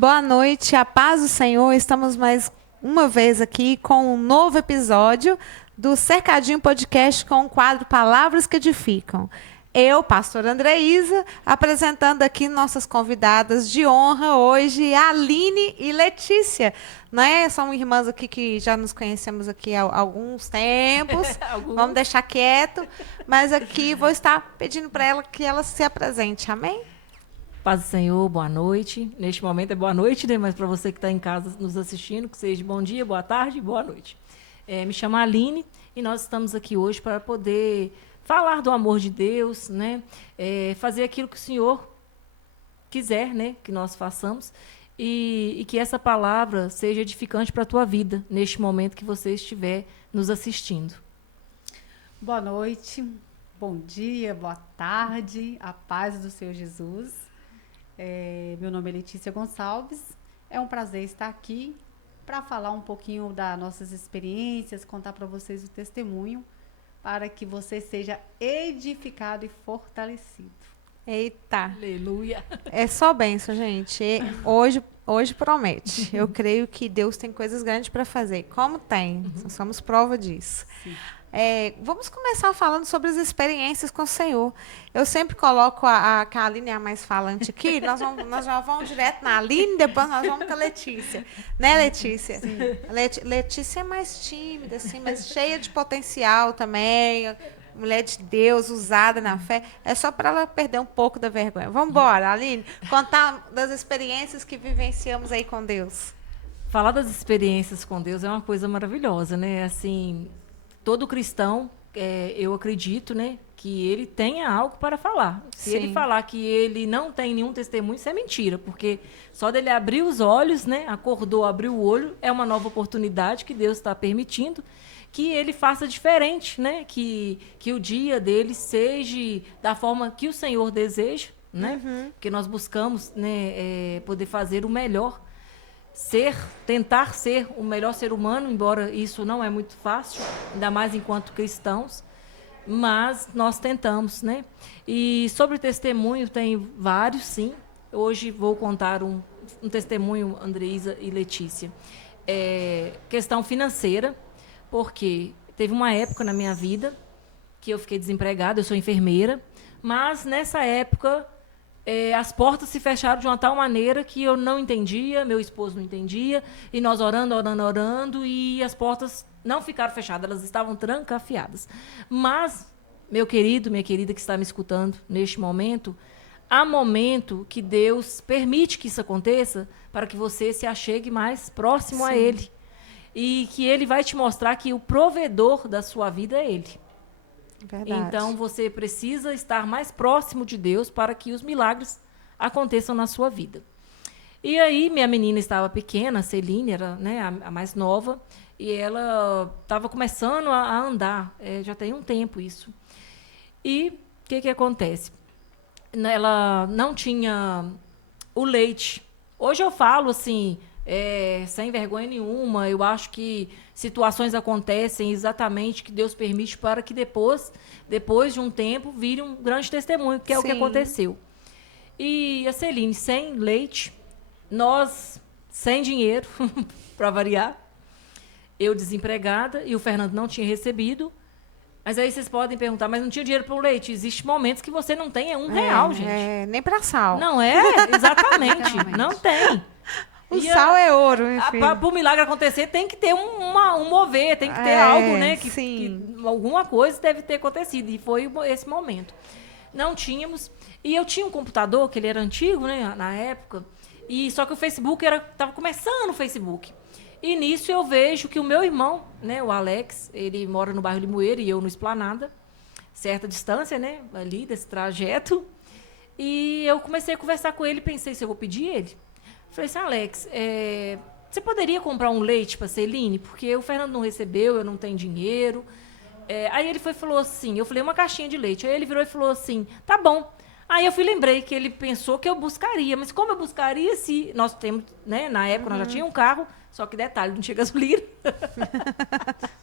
Boa noite, a paz do Senhor. Estamos mais uma vez aqui com um novo episódio do Cercadinho Podcast com o quadro Palavras que Edificam. Eu, pastora Andreísa, apresentando aqui nossas convidadas de honra hoje, Aline e Letícia. Né? São irmãs aqui que já nos conhecemos aqui há alguns tempos. Vamos deixar quieto. Mas aqui vou estar pedindo para ela que ela se apresente. Amém? Paz do Senhor, boa noite. Neste momento é boa noite, né? Mas para você que está em casa nos assistindo, que seja bom dia, boa tarde, boa noite. Me chamo Aline e nós estamos aqui hoje para poder falar do amor de Deus, né? Fazer aquilo que o Senhor quiser, né? Que nós façamos e que essa palavra seja edificante para a tua vida neste momento que você estiver nos assistindo. Boa noite, bom dia, boa tarde, a paz do Senhor Jesus. Meu nome é Letícia Gonçalves. É um prazer estar aqui para falar um pouquinho das nossas experiências, contar para vocês o testemunho, para que você seja edificado e fortalecido. Eita! Aleluia! É só bênção, gente. Hoje promete. Eu creio que Deus tem coisas grandes para fazer. Como tem? Nós somos prova disso. Vamos começar falando sobre as experiências com o Senhor. Eu sempre coloco que a Aline é a mais falante aqui. Nós já vamos direto na Aline, depois nós vamos com a Letícia. Né, Letícia? Sim. Letícia é mais tímida, assim, mas cheia de potencial também. Mulher de Deus, usada na fé. É só para ela perder um pouco da vergonha. Vamos embora, Aline. Contar das experiências que vivenciamos aí com Deus. Falar das experiências com Deus é uma coisa maravilhosa, né? Assim, todo cristão, eu acredito, né, que ele tenha algo para falar. Se ele falar que ele não tem nenhum testemunho, isso é mentira, porque só dele abrir os olhos, né, acordou, abriu o olho, é uma nova oportunidade que Deus está permitindo que ele faça diferente, né, que o dia dele seja da forma que o Senhor deseja, né, porque nós buscamos, né, poder fazer o melhor, tentar ser o melhor ser humano, embora isso não é muito fácil, ainda mais enquanto cristãos, mas nós tentamos, né? E sobre testemunho, tem vários, sim. Hoje vou contar um testemunho, Andreísa e Letícia. Questão financeira, porque teve uma época na minha vida que eu fiquei desempregada, eu sou enfermeira, mas nessa época as portas se fecharam de uma tal maneira que eu não entendia, meu esposo não entendia, e nós orando, e as portas não ficaram fechadas, elas estavam trancafiadas. Mas, meu querido, minha querida que está me escutando neste momento, há momento que Deus permite que isso aconteça para que você se achegue mais próximo a Ele. E que Ele vai te mostrar que o provedor da sua vida é Ele. Verdade. Então, você precisa estar mais próximo de Deus para que os milagres aconteçam na sua vida. E aí, minha menina estava pequena, a Celine, era, né, a mais nova, e ela estava começando a andar, já tem um tempo isso. E o que acontece? Ela não tinha o leite. Hoje eu falo assim, sem vergonha nenhuma, eu acho que situações acontecem exatamente que Deus permite para que depois de um tempo, vire um grande testemunho, que é o que aconteceu. E a Celine sem leite, nós sem dinheiro, para variar, eu desempregada e o Fernando não tinha recebido. Mas aí vocês podem perguntar, mas não tinha dinheiro para o leite? Existem momentos que você não tem R$1, gente. Nem para sal. Não é? Exatamente. Não tem. O sal é ouro, enfim. Para o milagre acontecer, tem que ter um mover, tem que ter algo, né? Que alguma coisa deve ter acontecido. E foi esse momento. Não tínhamos. E eu tinha um computador, que ele era antigo, né, na época. Só que o Facebook estava começando o Facebook. E nisso eu vejo que o meu irmão, né, o Alex, ele mora no bairro Limoeiro e eu no Esplanada. Certa distância, né? Ali desse trajeto. E eu comecei a conversar com ele e pensei se eu vou pedir ele. Falei assim, Alex, você poderia comprar um leite para a Celine? Porque o Fernando não recebeu, eu não tenho dinheiro. Aí ele falou assim, eu falei, uma caixinha de leite. Aí ele virou e falou assim, tá bom. Aí eu lembrei que ele pensou que eu buscaria. Mas como eu buscaria se nós temos, né, na época nós já tínhamos um carro, só que detalhe, não tinha gasolina.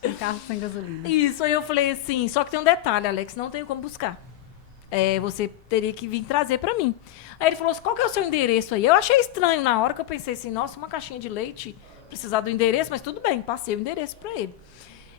Um carro sem gasolina. Isso, aí eu falei assim, só que tem um detalhe, Alex, não tenho como buscar. você teria que vir trazer para mim. Aí ele falou assim, qual que é o seu endereço aí? Eu achei estranho na hora que eu pensei assim, nossa, uma caixinha de leite, precisar do endereço, mas tudo bem, passei o endereço para ele.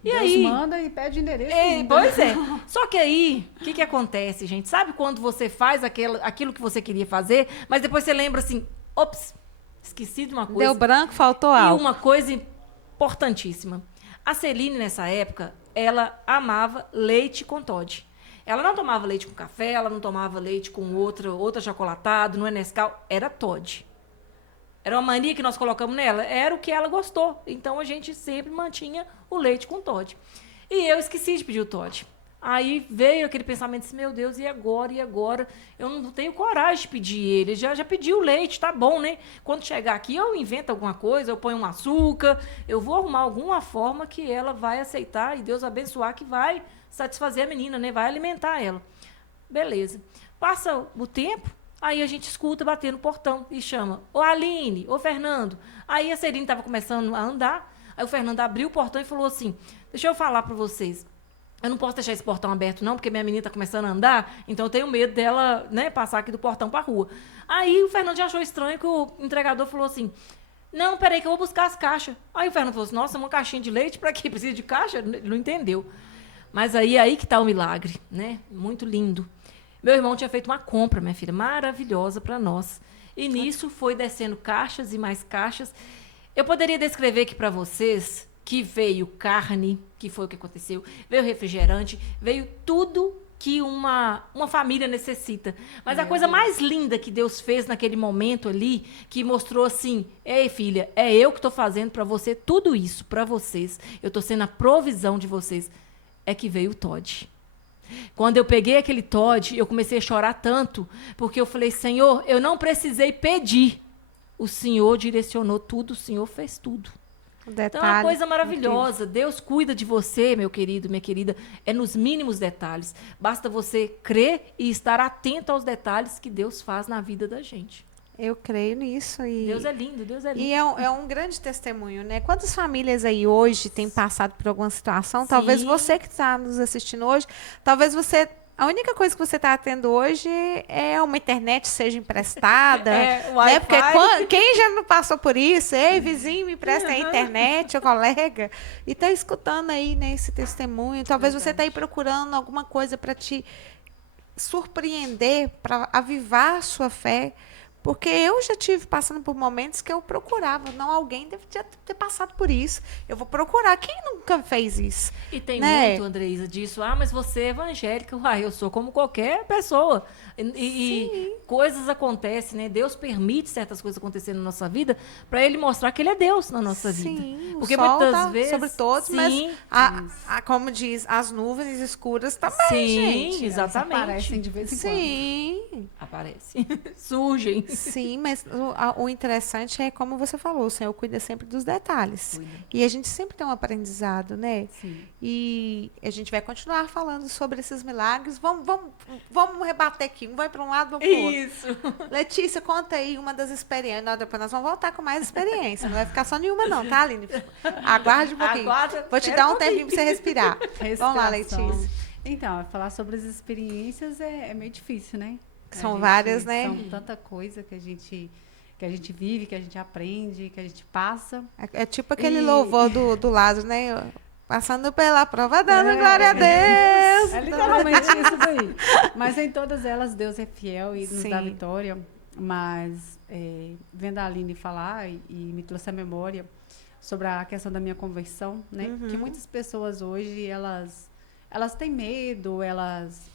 E Deus aí, manda e pede endereço. pois é. Só que aí, o que acontece, gente? Sabe quando você faz aquilo que você queria fazer, mas depois você lembra assim, ops, esqueci de uma coisa. Deu branco, faltou E algo. uma coisa importantíssima. A Celine, nessa época, ela amava leite com Toddy. Ela não tomava leite com café, ela não tomava leite com outra chocolatado, não é Nescau, era Toddy. Era uma mania que nós colocamos nela, era o que ela gostou. Então a gente sempre mantinha o leite com Toddy. E eu esqueci de pedir o Toddy. Aí veio aquele pensamento assim, meu Deus, e agora? E agora? Eu não tenho coragem de pedir ele. Já pedi o leite, tá bom, né? Quando chegar aqui, eu invento alguma coisa, eu ponho um açúcar, eu vou arrumar alguma forma que ela vai aceitar e Deus abençoar que vai satisfazer a menina, né? Vai alimentar ela. Beleza. Passa o tempo, aí a gente escuta bater no portão e chama, ô Aline, ô Fernando. Aí a Celine estava começando a andar, aí o Fernando abriu o portão e falou assim, deixa eu falar para vocês. Eu não posso deixar esse portão aberto, não, porque minha menina tá começando a andar, então eu tenho medo dela, né, passar aqui do portão pra rua. Aí o Fernando já achou estranho que o entregador falou assim, não, peraí que eu vou buscar as caixas. Aí o Fernando falou assim, nossa, uma caixinha de leite, pra quê? Precisa de caixa? Ele não entendeu. Mas aí que tá o milagre, né? Muito lindo. Meu irmão tinha feito uma compra, minha filha, maravilhosa pra nós. E nisso foi descendo caixas e mais caixas. Eu poderia descrever aqui pra vocês que veio carne, que foi o que aconteceu, veio refrigerante, veio tudo que uma família necessita. Mas a coisa mais linda que Deus fez naquele momento ali, que mostrou assim, ei filha, é eu que estou fazendo para você tudo isso, para vocês. Eu estou sendo a provisão de vocês. É que veio o Toddy. Quando eu peguei aquele Toddy, eu comecei a chorar tanto, porque eu falei, Senhor, eu não precisei pedir. O Senhor direcionou tudo, o Senhor fez tudo. Então é uma coisa maravilhosa. Deus cuida de você, meu querido, minha querida, é nos mínimos detalhes. Basta você crer e estar atento aos detalhes que Deus faz na vida da gente. Eu creio nisso. Deus é lindo, Deus é lindo. E é um grande testemunho, né? Quantas famílias aí hoje têm passado por alguma situação? Sim. Talvez você que está nos assistindo hoje, talvez você... A única coisa que você está tendo hoje é uma internet seja emprestada. Né? Porque quem já não passou por isso? Ei, vizinho, me empresta a internet, o colega. E está escutando aí, né, esse testemunho. Talvez você está aí procurando alguma coisa para te surpreender, para avivar a sua fé. Porque eu já tive passando por momentos que eu procurava. Não, alguém deve ter passado por isso. Eu vou procurar. Quem nunca fez isso? E tem muito, Andreísa, disso. Ah, mas você é evangélica. Uai, eu sou como qualquer pessoa. E coisas acontecem, né? Deus permite certas coisas acontecerem na nossa vida para Ele mostrar que Ele é Deus na nossa vida. Porque o sol muitas vezes sobre todos, mas como diz, as nuvens escuras também, gente. Exatamente. Elas aparecem de vez em quando. Sim. Aparecem. Surgem. Sim, mas o interessante é como você falou, o Senhor cuida sempre dos detalhes. E a gente sempre tem um aprendizado, né? Sim. E a gente vai continuar falando sobre esses milagres. Vamos rebater aqui. Um vai para um lado, vamos para o outro. Isso. Letícia, conta aí uma das experiências. Depois nós vamos voltar com mais experiência. Não vai ficar só nenhuma não, tá, Aline? Aguarde um pouquinho. Vou te dar um tempinho para você respirar. Vamos lá, Letícia. Então, falar sobre as experiências é meio difícil, né? São várias, né? São tanta coisa que a gente vive, que a gente aprende, que a gente passa. É tipo aquele louvor do Lázaro, né? Passando pela prova, dando glória a Deus. É literalmente isso daí. Mas em todas elas, Deus é fiel e nos dá vitória. Mas, vendo a Aline falar, e me trouxe a memória sobre a questão da minha conversão, né? Que muitas pessoas hoje, elas têm medo, elas...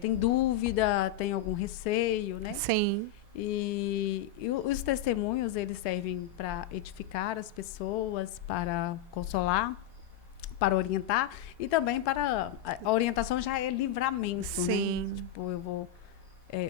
tem dúvida, tem algum receio, né? Sim. E os testemunhos, eles servem para edificar as pessoas, para consolar, para orientar, e também para... A orientação já é livramento, sim, né? Tipo, eu vou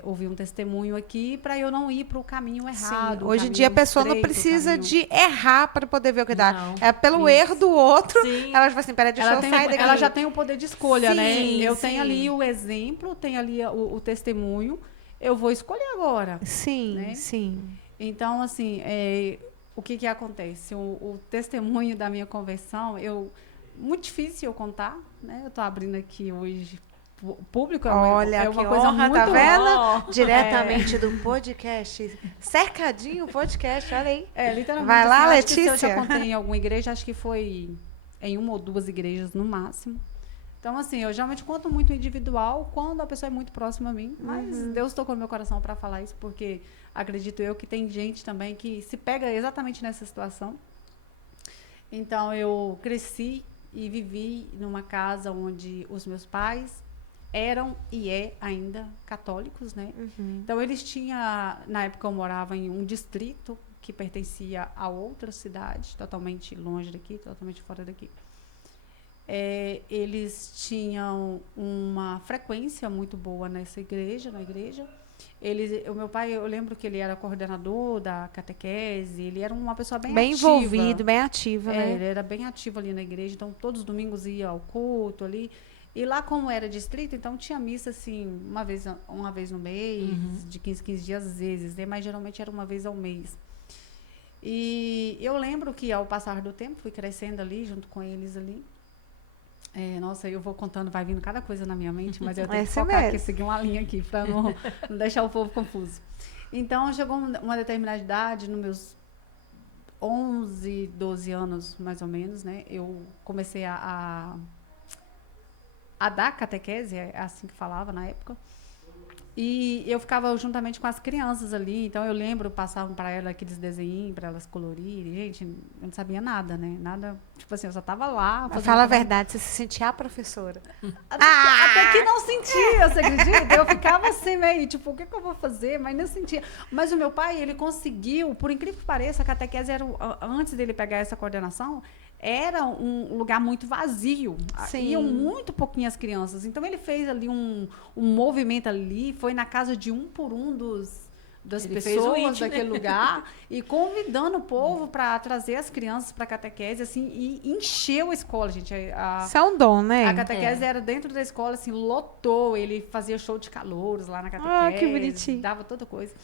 ouvir um testemunho aqui para eu não ir para o caminho errado. Sim. Hoje em dia a pessoa não precisa de errar para poder ver o que dá. É pelo erro do outro, ela vai assim, peraí, deixa eu sair daqui. Ela já tem o poder de escolha, né? Eu tenho ali o exemplo, tenho ali o testemunho, eu vou escolher agora. Sim, né? sim. Então, assim, o que acontece? O testemunho da minha conversão, muito difícil eu contar, né? Eu estou abrindo aqui hoje público Olha, é uma que coisa honra, muito... tá vendo? Diretamente do podcast. Cercadinho podcast, olha aí. Literalmente. Vai lá, assim, acho que se eu Letícia. já contei em alguma igreja, acho que foi em uma ou duas igrejas no máximo. Então, assim, eu geralmente conto muito individual quando a pessoa é muito próxima a mim. Mas Deus tocou no meu coração para falar isso, porque acredito eu que tem gente também que se pega exatamente nessa situação. Então, eu cresci e vivi numa casa onde os meus pais eram e ainda católicos, né? Então, eles tinham, na época eu morava em um distrito que pertencia a outra cidade, totalmente longe daqui, totalmente fora daqui. Eles tinham uma frequência muito boa na igreja. O meu pai, eu lembro que ele era coordenador da catequese, ele era uma pessoa bem ativa. Envolvido, bem ativo, né? Ele era bem ativo ali na igreja, então todos os domingos ia ao culto ali. E lá, como era distrito, então tinha missa, assim, uma vez no mês, de 15 dias, às vezes, né? Mas geralmente era uma vez ao mês. E eu lembro que, ao passar do tempo, fui crescendo ali, junto com eles ali. Nossa, eu vou contando, vai vindo cada coisa na minha mente, mas eu tenho que focar aqui, seguir uma linha aqui, para não deixar o povo confuso. Então, chegou uma determinada idade, nos meus 11, 12 anos, mais ou menos, né? Eu comecei a dar catequese, é assim que falava na época. E eu ficava juntamente com as crianças ali, então eu lembro, passavam para elas aqueles desenhinhos, para elas colorirem. Gente, eu não sabia nada, né? Nada, tipo assim, eu só estava lá. Fala a verdade, você se sentia a professora. Até que não sentia, você acredita? Eu ficava assim meio, tipo, o que eu vou fazer? Mas não sentia. Mas o meu pai, ele conseguiu, por incrível que pareça, a catequese era, antes dele pegar essa coordenação, era um lugar muito vazio. Sim. Iam muito pouquinhas crianças. Então, ele fez ali um movimento ali, foi na casa de um por um das pessoas daquele lugar e convidando o povo para trazer as crianças para a catequese, assim, e encheu a escola, gente. Isso é um dom, né? A catequese era dentro da escola, assim, lotou. Ele fazia show de calouros lá na catequese. Que bonitinho. Dava toda coisa.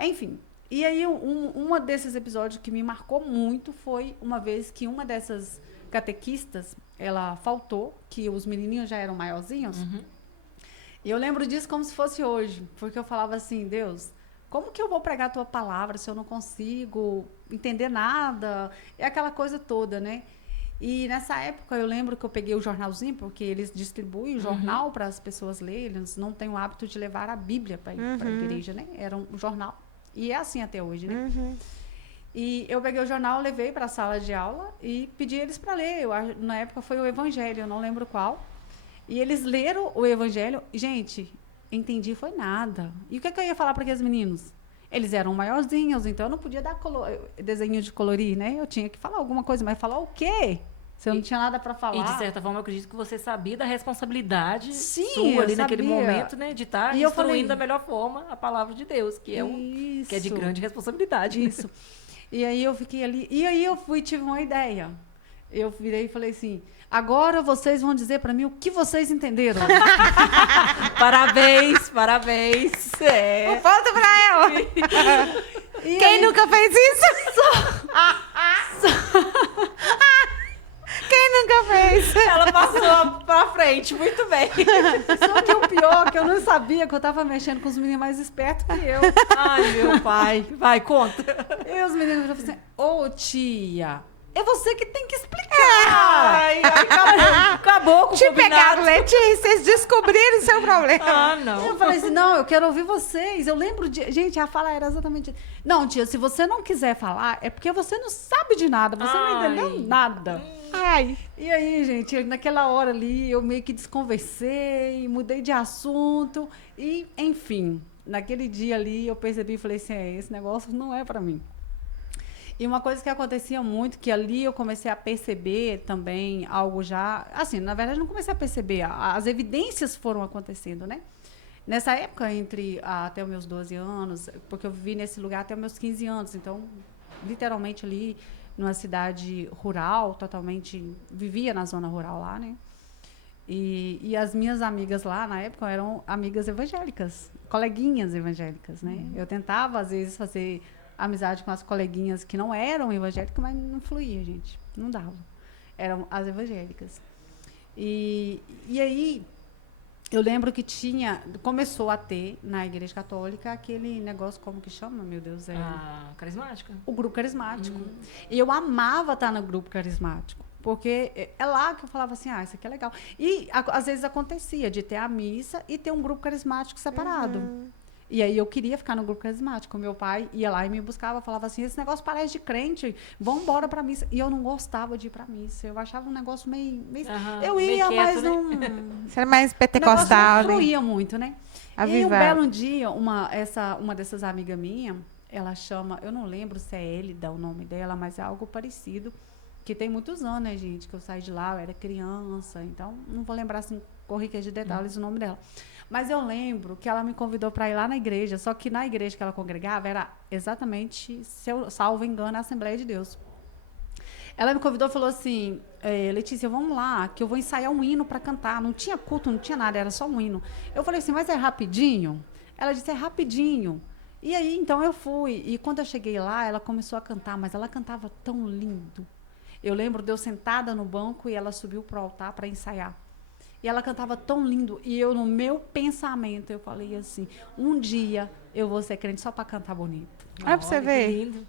Enfim. E aí, um desses episódios que me marcou muito foi uma vez que uma dessas catequistas, ela faltou, que os menininhos já eram maiorzinhos. E eu lembro disso como se fosse hoje, porque eu falava assim, Deus, como que eu vou pregar a tua palavra se eu não consigo entender nada? É aquela coisa toda, né? E nessa época eu lembro que eu peguei o jornalzinho, porque eles distribuem o jornal para as pessoas lerem, eles não têm o hábito de levar a Bíblia para a igreja, né? Era um jornal. E é assim até hoje, né? E eu peguei o jornal, levei para a sala de aula e pedi eles para ler. Na época foi o Evangelho, eu não lembro qual. E eles leram o Evangelho. Gente, entendi foi nada. E o que eu ia falar para aqueles meninos? Eles eram maiorzinhos, então eu não podia dar desenho de colorir, né? Eu tinha que falar alguma coisa, mas falar o quê? Se eu não tinha nada para falar. E, de certa forma, eu acredito que você sabia da responsabilidade Sim, sua ali naquele momento, né? De estar instruindo da melhor forma a palavra de Deus, que é, que é de grande responsabilidade. Isso. E aí eu fiquei ali. E aí eu tive uma ideia. Eu virei e falei assim, agora vocês vão dizer para mim o que vocês entenderam. Parabéns, parabéns. Um ponto para ela. Quem nunca fez isso? Quem nunca fez? Ela passou pra frente, muito bem. Só que o pior é que eu não sabia que eu tava mexendo com os meninos mais espertos que eu. Ai, meu pai. Vai, conta. E os meninos falaram assim, ô tia, é você que tem que explicar. Ai, acabou com o Te combinado. pegaram, Letícia, vocês descobriram o seu problema. Ah, não. Eu falei assim, não, eu quero ouvir vocês. Eu lembro de... Gente, a fala era exatamente... Não, tia, se você não quiser falar, é porque você não sabe de nada. Você não entendeu nada. Ai. E aí, gente, naquela hora ali, eu meio que desconversei, mudei de assunto. E, enfim, naquele dia ali, eu percebi e falei assim, esse negócio não é pra mim. E uma coisa que acontecia muito, que ali eu comecei a perceber também algo já... Assim, na verdade, não comecei a perceber. As evidências foram acontecendo, né? Nessa época, até os meus 12 anos, porque eu vivi nesse lugar até os meus 15 anos. Então, literalmente ali, numa cidade rural, totalmente... Vivia na zona rural lá, né? E as minhas amigas lá, na época, eram amigas evangélicas. Coleguinhas evangélicas, né? Eu tentava, às vezes, fazer... amizade com as coleguinhas que não eram evangélicas, mas não fluía, gente. Não dava. Eram as evangélicas. E aí, eu lembro que começou a ter na Igreja Católica aquele negócio, como que chama, meu Deus? Carismática. O grupo carismático. E eu amava estar no grupo carismático, porque é lá que eu falava assim, isso aqui é legal. E às vezes acontecia de ter a missa e ter um grupo carismático separado. E aí eu queria ficar no grupo carismático. Meu pai ia lá e me buscava, falava assim, esse negócio parece de crente, vamos embora pra missa. E eu não gostava de ir pra missa. Eu achava um negócio meio... eu ia, quieto, mas não... Você era mais pentecostal. O negócio não fluía muito, né? Avivado. E um belo dia, uma dessas amigas minhas, ela chama, eu não lembro se é Elida o nome dela, mas é algo parecido, que tem muitos anos, né, gente, que eu saí de lá, eu era criança, então não vou lembrar, assim, corriqueira de detalhes o nome dela. Mas eu lembro que ela me convidou para ir lá na igreja, só que na igreja que ela congregava era exatamente, se eu salvo engano, a Assembleia de Deus. Ela me convidou e falou assim, Letícia, vamos lá, que eu vou ensaiar um hino para cantar. Não tinha culto, não tinha nada, era só um hino. Eu falei assim, mas é rapidinho? Ela disse, é rapidinho. E aí, então, eu fui. E quando eu cheguei lá, ela começou a cantar, mas ela cantava tão lindo. Eu lembro de eu sentada no banco e ela subiu para o altar para ensaiar. E ela cantava tão lindo. E eu, no meu pensamento, eu falei assim, um dia eu vou ser crente só para cantar bonito. Olha para você ver. Lindo.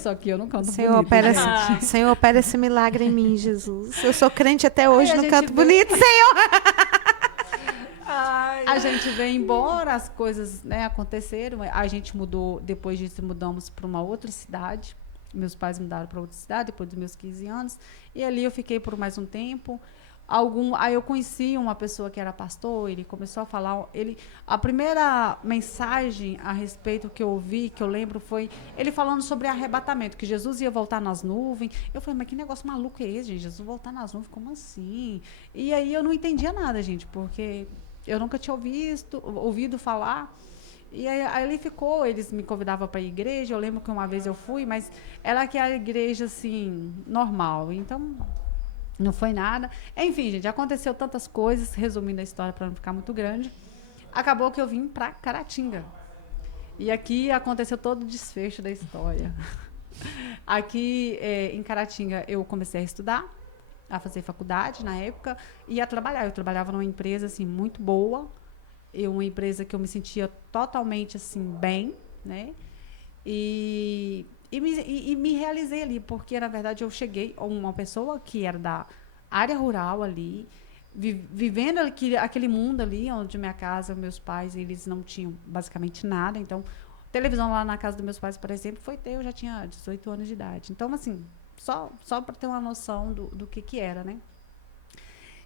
Só que eu não canto Senhor, bonito. Senhor, opera esse milagre em mim, Jesus. Eu sou crente até hoje, não canto bonito, Senhor. A gente veio embora, as coisas, né, aconteceram. A gente mudou, depois disso mudamos para uma outra cidade. Meus pais mudaram para outra cidade depois dos meus 15 anos. E ali eu fiquei por mais um tempo. Aí eu conheci uma pessoa que era pastor, ele começou a falar, a primeira mensagem a respeito que eu ouvi, que eu lembro, foi ele falando sobre arrebatamento, que Jesus ia voltar nas nuvens. Eu falei, mas que negócio maluco é esse, gente? Jesus voltar nas nuvens, como assim? E aí eu não entendia nada, gente, porque eu nunca tinha ouvido falar. E aí ele ficou, eles me convidavam para a igreja, eu lembro que uma vez eu fui, mas ela que é a igreja, assim, normal, então... Não foi nada. Enfim, gente, aconteceu tantas coisas, resumindo a história para não ficar muito grande. Acabou que eu vim para Caratinga. E aqui aconteceu todo o desfecho da história. Aqui em Caratinga eu comecei a estudar, a fazer faculdade na época e a trabalhar. Eu trabalhava numa empresa assim muito boa, uma empresa que eu me sentia totalmente assim bem, né? E me realizei ali, porque, na verdade, eu cheguei a uma pessoa que era da área rural ali, vivendo aquele mundo ali, onde minha casa, meus pais, eles não tinham basicamente nada. Então, televisão lá na casa dos meus pais, por exemplo, eu já tinha 18 anos de idade. Então, assim, só para ter uma noção do que era, né?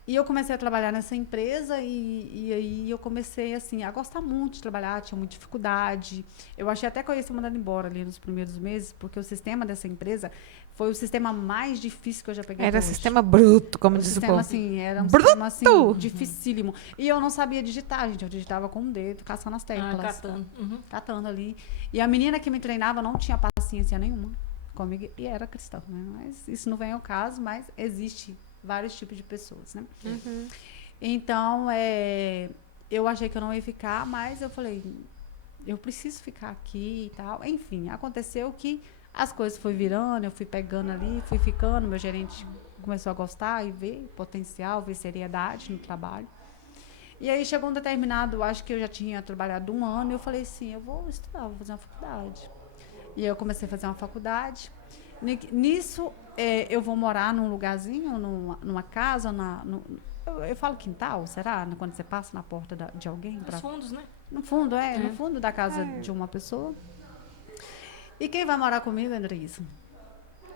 E eu comecei a trabalhar nessa empresa e aí eu comecei, assim, a gostar muito de trabalhar, tinha muita dificuldade. Eu achei até que eu ia ser mandada embora ali nos primeiros meses, porque o sistema dessa empresa foi o sistema mais difícil que eu já peguei. Era sistema bruto, como diz o povo. Assim, era um sistema, assim, dificílimo. E eu não sabia digitar, gente. Eu digitava com o dedo, caçando as teclas. Catando. Catando ali. E a menina que me treinava não tinha paciência nenhuma comigo e era cristã, né? Mas isso não vem ao caso, mas existe vários tipos de pessoas, né? Então, eu achei que eu não ia ficar, mas eu falei, eu preciso ficar aqui e tal. Enfim, aconteceu que as coisas foram virando, eu fui pegando ali, fui ficando, meu gerente começou a gostar e ver potencial, ver seriedade no trabalho. E aí chegou um determinado, acho que eu já tinha trabalhado 1 ano, e eu falei assim, eu vou estudar, vou fazer uma faculdade. E aí eu comecei a fazer uma faculdade. Nisso, eu vou morar num lugarzinho, numa casa, eu falo quintal, será? Quando você passa na porta de alguém? Nos fundos, né? No fundo, no fundo da casa de uma pessoa. E quem vai morar comigo, Andressa?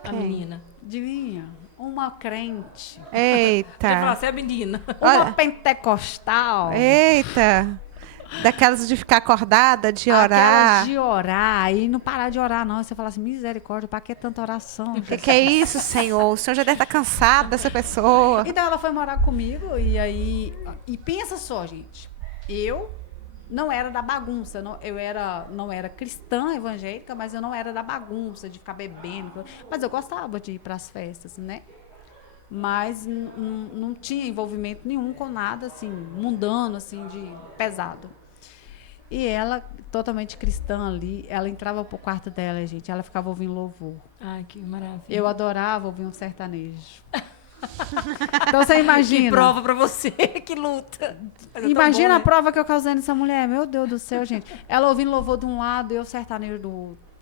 A menina. Adivinha? Uma crente. Eita. Já falar, você é menina. Uma pentecostal. Eita. Daquelas de ficar acordada, de orar. Aquelas de orar e não parar de orar, não. Você fala assim, misericórdia, para que tanta oração? O que é isso, Senhor? O Senhor já deve estar cansado dessa pessoa. Então ela foi morar comigo e pensa só, gente. Eu não era da bagunça, não era cristã evangélica, mas eu não era da bagunça, de ficar bebendo. Mas eu gostava de ir para as festas, né? Mas não tinha envolvimento nenhum com nada assim, mundano, assim, de pesado. E ela, totalmente cristã ali, ela entrava pro quarto dela, gente, ela ficava ouvindo louvor. Ai, que maravilha. Eu adorava ouvir um sertanejo. Então você imagina. Que prova pra você, que luta. Mas é tão Imagina bom, a né? prova que eu causei nessa mulher. Meu Deus do céu, gente. Ela ouvindo louvor de um lado e eu sertanejo do outro.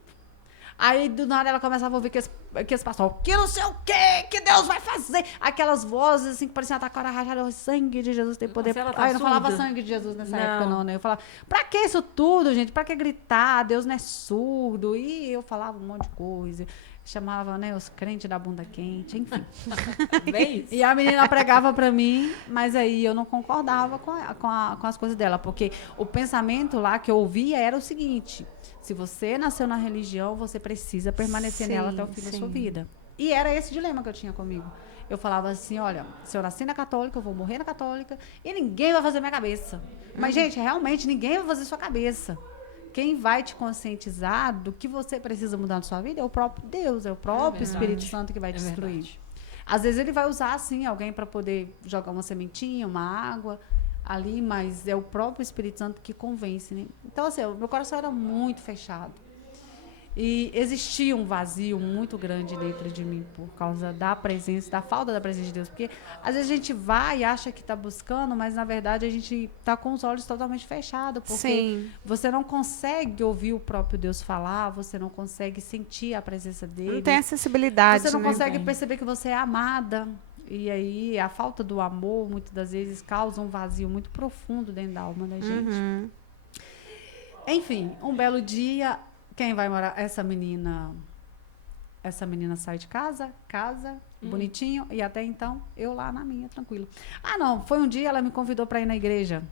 Aí, do nada, ela começava a ouvir que esse pastor, que não sei o quê, que Deus vai fazer. Aquelas vozes, assim, que pareciam atacar a rajada. O sangue de Jesus tem poder. Mas ela tá Aí eu não falava surda? sangue de Jesus nessa Não. época, não, né? Eu falava, pra que isso tudo, gente? Pra que gritar? Deus não é surdo. E eu falava um monte de coisa. Chamava, né, os crentes da bunda quente, enfim. Bem isso. E a menina pregava pra mim, mas aí eu não concordava com as coisas dela, porque o pensamento lá que eu ouvia era o seguinte: se você nasceu na religião, você precisa permanecer Sim, nela até o fim da sua sim. vida. E era esse dilema que eu tinha comigo. Eu falava assim, olha, se eu nasci na católica, eu vou morrer na católica e ninguém vai fazer minha cabeça. Mas, gente, realmente, ninguém vai fazer sua cabeça. Quem vai te conscientizar do que você precisa mudar na sua vida é o próprio Deus, é o próprio Espírito Santo que vai te instruir. Verdade. Às vezes ele vai usar, assim, alguém para poder jogar uma sementinha, uma água ali, mas é o próprio Espírito Santo que convence, né? Então, assim, o meu coração era muito fechado. E existia um vazio muito grande dentro de mim por causa da presença, da falta da presença de Deus. Porque às vezes a gente vai e acha que está buscando, mas na verdade a gente está com os olhos totalmente fechados. Porque Sim. você não consegue ouvir o próprio Deus falar, você não consegue sentir a presença dele. Não tem acessibilidade, Você não né? consegue perceber que você é amada. E aí a falta do amor, muitas das vezes, causa um vazio muito profundo dentro da alma da gente. Uhum. Enfim, um belo dia, quem vai morar? Essa menina sai de casa, bonitinho, e até então eu lá na minha, tranquilo. Ah, não, foi um dia ela me convidou para ir na igreja,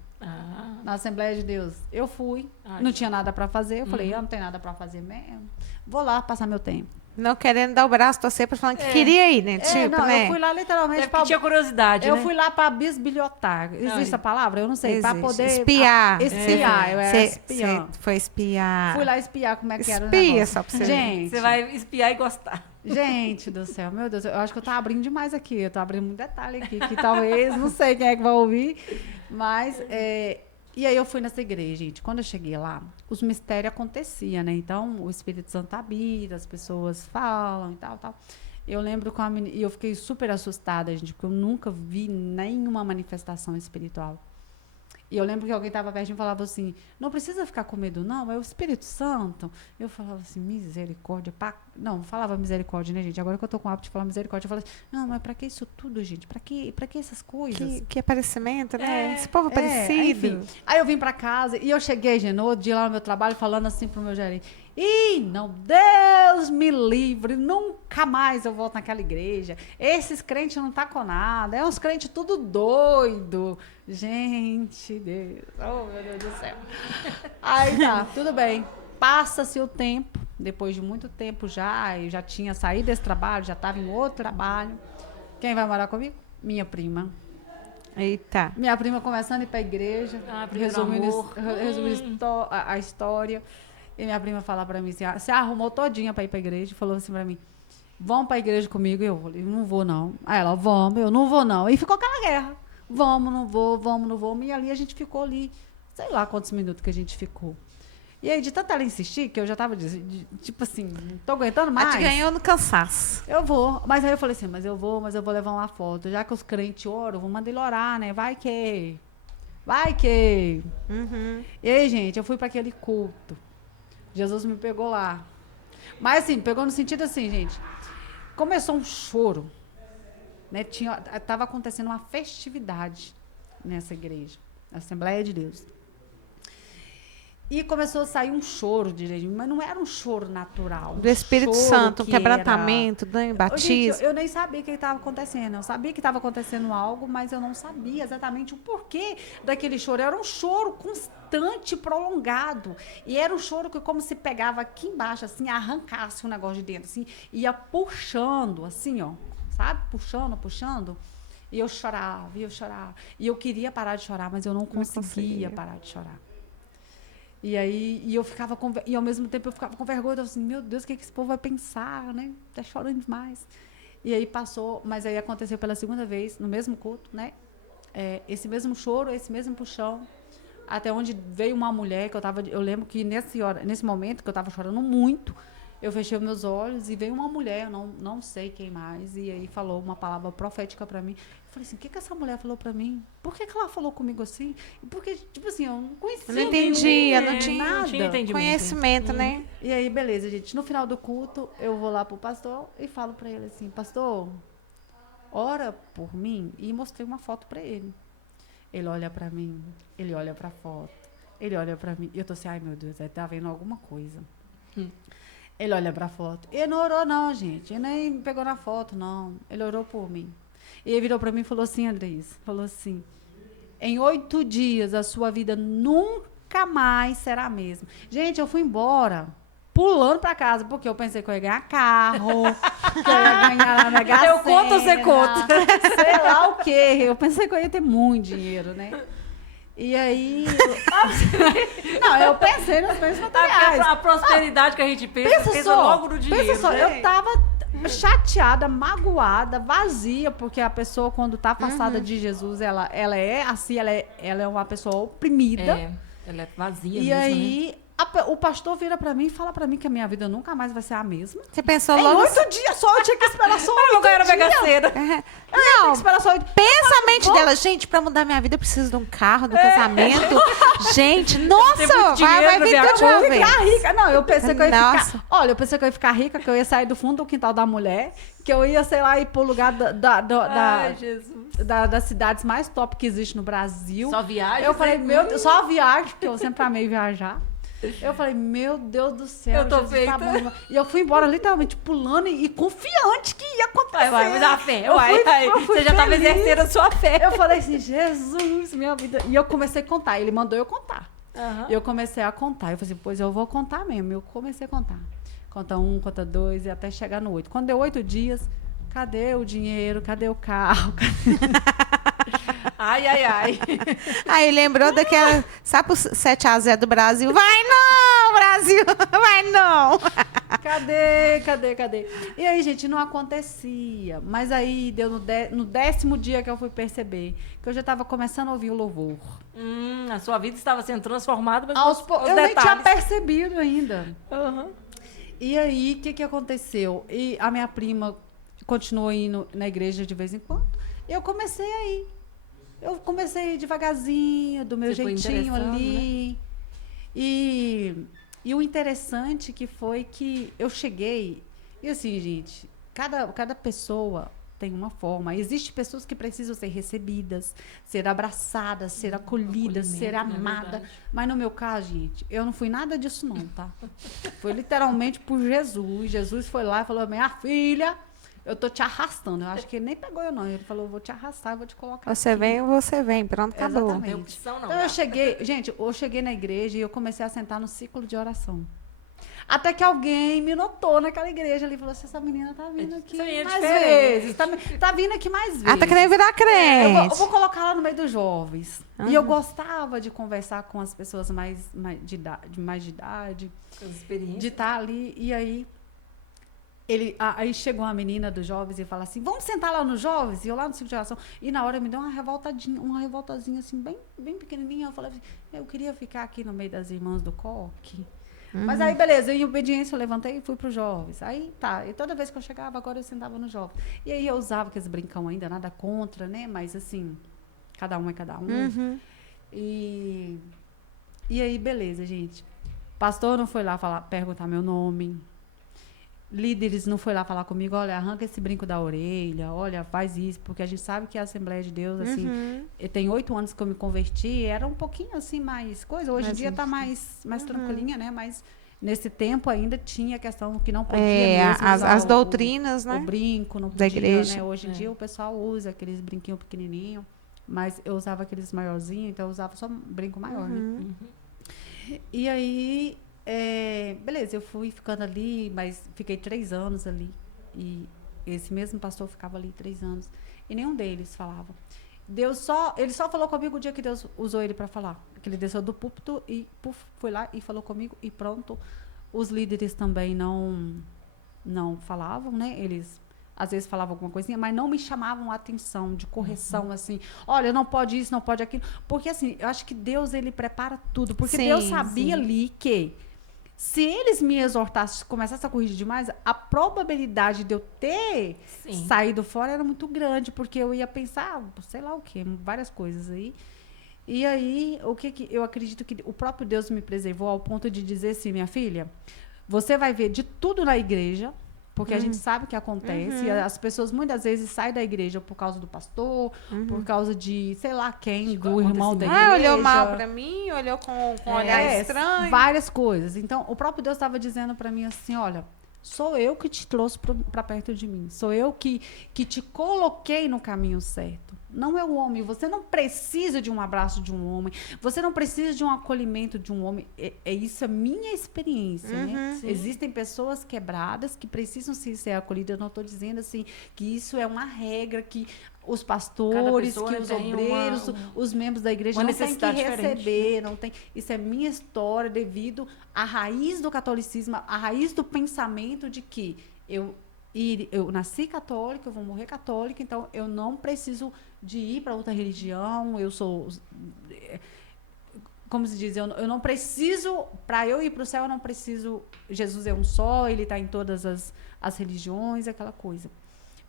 na Assembleia de Deus. Eu fui, não tinha nada para fazer, eu falei, eu não tenho nada para fazer mesmo, vou lá passar meu tempo. Não querendo dar o braço, torcer para falando que queria ir, né? Tipo, não, né? eu fui lá literalmente Deve que tinha curiosidade, eu né? fui lá para bisbilhotar. Existe a palavra? Eu não sei. Para Existe. poder Espiar. espiar. Eu era espiã. Você foi espiar. Fui lá espiar como é que era o Espia negócio. só pra você ver. Gente, Você vai espiar e gostar. gente do céu, meu Deus, eu acho que eu tô abrindo demais aqui. Eu tô abrindo muito detalhe aqui, que talvez, não sei quem é que vai ouvir, mas e aí eu fui nessa igreja, gente. Quando eu cheguei lá, os mistérios aconteciam, né? Então, o Espírito Santo habita, as pessoas falam e tal. Eu lembro com a menina, e eu fiquei super assustada, gente, porque eu nunca vi nenhuma manifestação espiritual. E eu lembro que alguém estava perto de mim e falava assim, não precisa ficar com medo, não, é o Espírito Santo. Eu falava assim, misericórdia. Não falava misericórdia, né, gente? Agora que eu tô com o hábito de falar misericórdia, eu falo assim, não, mas pra que isso tudo, gente? Pra que essas coisas? Que aparecimento, né? Esse povo aparecido. Enfim. Aí eu vim pra casa e eu cheguei, gente, no outro dia lá no meu trabalho, falando assim pro meu gerente, não, Deus me livre, nunca mais eu volto naquela igreja. Esses crentes não tá com nada, é uns crentes tudo doido. Gente, Deus, oh meu Deus do céu. Aí tá, tudo bem. Passa-se o tempo, depois de muito tempo já, eu já tinha saído desse trabalho, já estava em outro trabalho. Quem vai morar comigo? Minha prima. Eita. Minha prima começando a ir pra igreja, resumindo a história. E minha prima fala pra mim assim, você arrumou todinha pra ir pra igreja, e falou assim pra mim, vamos pra igreja comigo? Eu falei, não vou não. Aí ela, vamos, eu não vou não. E ficou aquela guerra. Vamos, não vou. E ali a gente ficou ali, sei lá quantos minutos que a gente ficou. E aí, de tanto ela insistir, que eu já tava, tipo assim, não tô aguentando mais. Mas te ganhou no cansaço. Eu vou. Mas aí eu falei assim, mas eu vou levar uma foto. Já que os crentes oram, vou mandar ele orar, né? Vai que. Uhum. E aí, gente, eu fui pra aquele culto. Jesus me pegou lá. Mas assim, pegou no sentido assim, gente. Começou um choro. Né? Tava acontecendo uma festividade nessa igreja, na Assembleia de Deus. E começou a sair um choro de gente, mas não era um choro natural. Do Espírito Santo, um quebrantamento, do batismo. Gente, eu nem sabia o que estava acontecendo. Eu sabia que estava acontecendo algo, mas eu não sabia exatamente o porquê daquele choro. Era um choro constante, prolongado. E era um choro que como se pegava aqui embaixo, assim, arrancasse um negócio de dentro, assim, ia puxando, assim, ó, sabe? Puxando. E eu chorava. E eu queria parar de chorar, mas eu não conseguia parar de chorar. E aí, eu ficava e ao mesmo tempo eu ficava com vergonha, eu tava assim, meu Deus, o que esse povo vai pensar, né? Tá chorando demais. E aí passou, mas aí aconteceu pela segunda vez, no mesmo culto, né? Esse mesmo choro, esse mesmo puxão, até onde veio uma mulher que eu lembro que nesse momento que eu tava chorando muito, Eu fechei os meus olhos e veio uma mulher, eu não sei quem mais, e aí falou uma palavra profética pra mim. Eu falei assim, o que essa mulher falou pra mim? Por que ela falou comigo assim? Porque, tipo assim, eu não conhecia. Não entendia, ninguém, não tinha nada. conhecimento, né? E aí, beleza, gente. No final do culto, eu vou lá pro pastor e falo pra ele assim, pastor, ora por mim. E mostrei uma foto pra ele. Ele olha pra mim, ele olha pra foto, ele olha pra mim. E eu tô assim, ai meu Deus, ele tá vendo alguma coisa. Ele olha pra foto. Ele não orou não, gente. Ele nem me pegou na foto, não. Ele orou por mim. E ele virou pra mim e falou assim, Andrés, falou assim, em 8 dias a sua vida nunca mais será a mesma. Gente, eu fui embora pulando pra casa, porque eu pensei que eu ia ganhar carro, que eu ia ganhar na Mega Sena. Eu conto ou você conta? Sei lá o quê. Eu pensei que eu ia ter muito dinheiro, né? E aí... Não, eu pensei nos bens materiais. A prosperidade que a gente pensa logo no dinheiro. Pensa só, né? eu tava chateada, magoada, vazia, porque a pessoa, quando tá afastada de Jesus, ela é assim, ela é uma pessoa oprimida. Ela é vazia E mesmo, aí, o pastor vira pra mim e fala pra mim que a minha vida nunca mais vai ser a mesma. Você pensou Em logo... 8 dias só, eu tinha que esperar só 8 Eu ganhar a dias. Mega Sena. Não, Esperar só 8 pensa a mente dela. Gente, pra mudar minha vida, eu preciso de um carro, de um casamento. Gente, nossa, muito vai dinheiro vir pra tudo de uma vez. ficar rica. Não, eu pensei que eu ia Nossa. ficar... Olha, eu pensei que eu ia ficar rica, que eu ia sair do fundo do quintal da mulher, que eu ia, sei lá, ir pro lugar Ai, Jesus. das cidades mais top que existe no Brasil. Só viagem? Eu falei, meu Deus, só viagem, porque eu sempre amei viajar. Eu falei, meu Deus do céu, Eu tô Jesus, tá feita. bom. E eu fui embora literalmente pulando e confiante que ia acontecer. Vai, me dá fé. Eu fui Você já tava feliz. exercendo a sua fé. Eu falei assim, Jesus, minha vida. E eu comecei a contar. Ele mandou eu contar. E eu comecei a contar. Eu falei assim, pois eu vou contar mesmo. Eu comecei a contar. Conta 1, conta 2 e até chegar no 8. Quando deu 8 dias, cadê o dinheiro? Cadê o carro? Ai, ai, ai. Aí lembrou daquela... Sabe o 7-0 do Brasil? Vai não, Brasil! Vai não! Cadê? E aí, gente, não acontecia. Mas aí deu no 10º dia que eu fui perceber que eu já estava começando a ouvir o louvor. A sua vida estava sendo transformada, mas Eu nem tinha percebido ainda. Uhum. E aí, o que aconteceu? E a minha prima continuou indo na igreja de vez em quando. E eu comecei a ir. Eu comecei a ir devagarzinho, do meu Você foi jeitinho interessando, ali. Né? E o interessante que foi que eu cheguei... E assim, gente, cada pessoa tem uma forma. Existem pessoas que precisam ser recebidas, ser abraçadas, ser acolhidas, ser amadas. Mas no meu caso, gente, eu não fui nada disso não, tá? Foi literalmente por Jesus. Jesus foi lá e falou, minha filha, eu tô te arrastando. Eu acho que ele nem pegou eu não. Ele falou, eu vou te arrastar, eu vou te colocar Você aqui. vem. Pronto, acabou. Exatamente. Não tem opção, não. Então eu cheguei na igreja e eu comecei a sentar no ciclo de oração. Até que alguém me notou naquela igreja ali e falou assim, essa menina tá vindo aqui mais vezes. Tá vindo aqui mais vezes. Ah, tá querendo virar crente. Eu vou colocar ela no meio dos jovens. E eu gostava de conversar com as pessoas mais de idade. De estar ali. E aí, aí chegou uma menina dos jovens e fala assim, vamos sentar lá nos jovens? E eu lá no ciclo de oração. E na hora me deu uma revoltazinha assim, bem pequenininha. Eu falei assim, eu queria ficar aqui no meio das irmãs do coque. Mas aí, beleza, em obediência eu levantei e fui para os jovens. Aí, tá, e toda vez que eu chegava, agora eu sentava nos jovens. E aí eu usava aqueles brincão ainda, nada contra, né? Mas assim, cada um é cada um. E aí, beleza, gente. Pastor não foi lá perguntar meu nome. Líderes não foi lá falar comigo, olha, arranca esse brinco da orelha, olha, faz isso, porque a gente sabe que a Assembleia de Deus, assim, tem 8 anos que eu me converti, era um pouquinho assim, mais coisa, hoje em dia tá mais tranquilinha, né, mas nesse tempo ainda tinha a questão que não podia mesmo as doutrinas, né, o brinco, não da podia, igreja. né, hoje em dia o pessoal usa aqueles brinquinhos pequenininhos, mas eu usava aqueles maiorzinhos, então eu usava só um brinco maior, né. E aí... beleza, eu fui ficando ali, mas fiquei 3 anos ali. E esse mesmo pastor ficava ali 3 anos. E nenhum deles falava. Ele só falou comigo o dia que Deus usou ele para falar. Que ele desceu do púlpito e foi lá e falou comigo e pronto. Os líderes também não falavam, né? Eles às vezes falavam alguma coisinha, mas não me chamavam a atenção de correção, assim. Olha, não pode isso, não pode aquilo. Porque, assim, eu acho que Deus, ele prepara tudo. Porque Deus sabia ali que Se eles me exortassem, começassem a corrigir demais, a probabilidade de eu ter saído fora era muito grande, porque eu ia pensar, sei lá o quê, várias coisas aí. E aí, o que eu acredito que o próprio Deus me preservou ao ponto de dizer assim, minha filha, você vai ver de tudo na igreja, porque a gente sabe o que acontece. E as pessoas muitas vezes saem da igreja por causa do pastor, por causa de, sei lá quem, do irmão da igreja. Olhou mal pra mim, olhou com olhar estranho. Várias coisas. Então, o próprio Deus estava dizendo para mim assim, olha, sou eu que te trouxe para perto de mim. Sou eu que te coloquei no caminho certo. Não é o homem. Você não precisa de um abraço de um homem. Você não precisa de um acolhimento de um homem. Isso é minha experiência, né? Existem pessoas quebradas que precisam sim ser acolhidas. Eu não estou dizendo assim que isso é uma regra que os pastores, que os obreiros, os membros da igreja não têm que receber. Não tem. Isso é minha história devido à raiz do catolicismo, à raiz do pensamento de que eu nasci católica, eu vou morrer católica, então eu não preciso de ir para outra religião, eu sou... Como se diz, eu não preciso... Para eu ir para o céu, eu não preciso... Jesus é um só, ele está em todas as religiões, aquela coisa.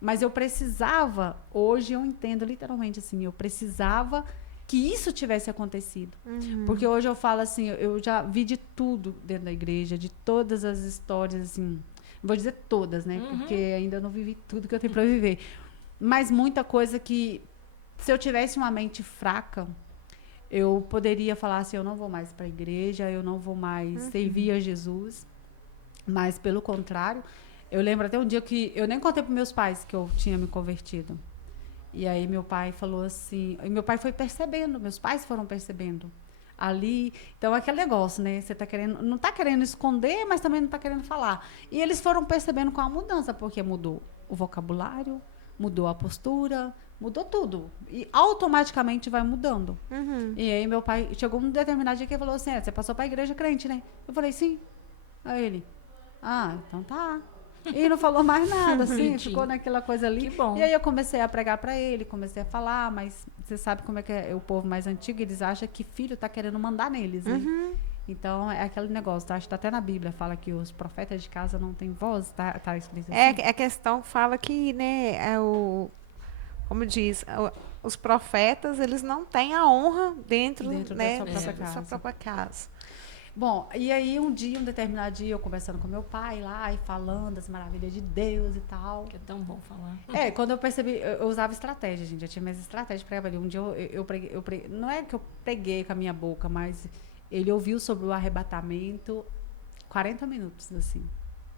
Mas eu precisava, hoje eu entendo literalmente assim, eu precisava que isso tivesse acontecido. Porque hoje eu falo assim, eu já vi de tudo dentro da igreja, de todas as histórias, assim... Vou dizer todas, né? Porque ainda não vivi tudo que eu tenho para viver. Mas muita coisa que, se eu tivesse uma mente fraca, eu poderia falar assim, eu não vou mais para a igreja, eu não vou mais servir a Jesus. Mas, pelo contrário, eu lembro até um dia que eu nem contei para meus pais que eu tinha me convertido. E aí meu pai falou assim... E meu pai foi percebendo, meus pais foram percebendo. Ali, então aquele negócio, né? Você não está querendo esconder, mas também não está querendo falar. E eles foram percebendo com a mudança, porque mudou o vocabulário, mudou a postura, mudou tudo. E automaticamente vai mudando. E aí meu pai chegou um determinado dia que ele falou assim, você passou para a igreja crente, né? Eu falei, sim. Aí ele, então tá. E não falou mais nada, assim, ficou naquela coisa ali. Que bom. E aí eu comecei a pregar para ele, comecei a falar, mas você sabe como é que é o povo mais antigo, eles acham que filho tá querendo mandar neles, né? Então, é aquele negócio, tá? Acho que tá até na Bíblia, fala que os profetas de casa não têm voz, tá escrito assim. É questão que fala que, né, como diz, os profetas, eles não têm a honra dentro né, da sua própria casa. Bom, e aí um determinado dia, eu conversando com meu pai lá e falando das maravilhas de Deus e tal. Que é tão bom falar. Quando eu percebi, eu usava estratégia, gente. Eu tinha minhas estratégias para trabalhar. Um dia eu preguei, não é que eu preguei com a minha boca, mas ele ouviu sobre o arrebatamento 40 minutos, assim.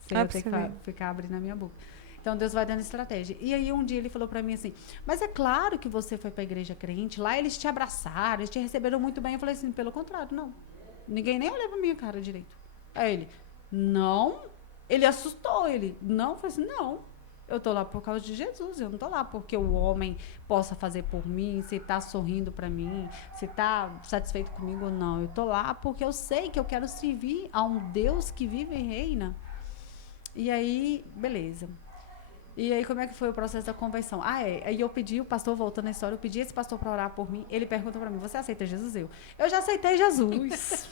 Sem eu ter que ficar abrindo a minha boca. Então, Deus vai dando estratégia. E aí, um dia ele falou para mim assim, mas é claro que você foi para a igreja crente, lá eles te abraçaram, eles te receberam muito bem. Eu falei assim, pelo contrário, não. Ninguém nem olhou pra minha cara direito. Aí ele, não. Ele assustou, não. Eu falei assim, não. Eu tô lá por causa de Jesus. Eu não tô lá porque o homem possa fazer por mim, se tá sorrindo pra mim, se tá satisfeito comigo ou não. Eu tô lá porque eu sei que eu quero servir a um Deus que vive e reina. E aí, beleza. E aí, como é que foi o processo da conversão? Aí eu pedi, o pastor, voltando à história, eu pedi esse pastor para orar por mim. Ele perguntou para mim, você aceita Jesus? Eu já aceitei Jesus.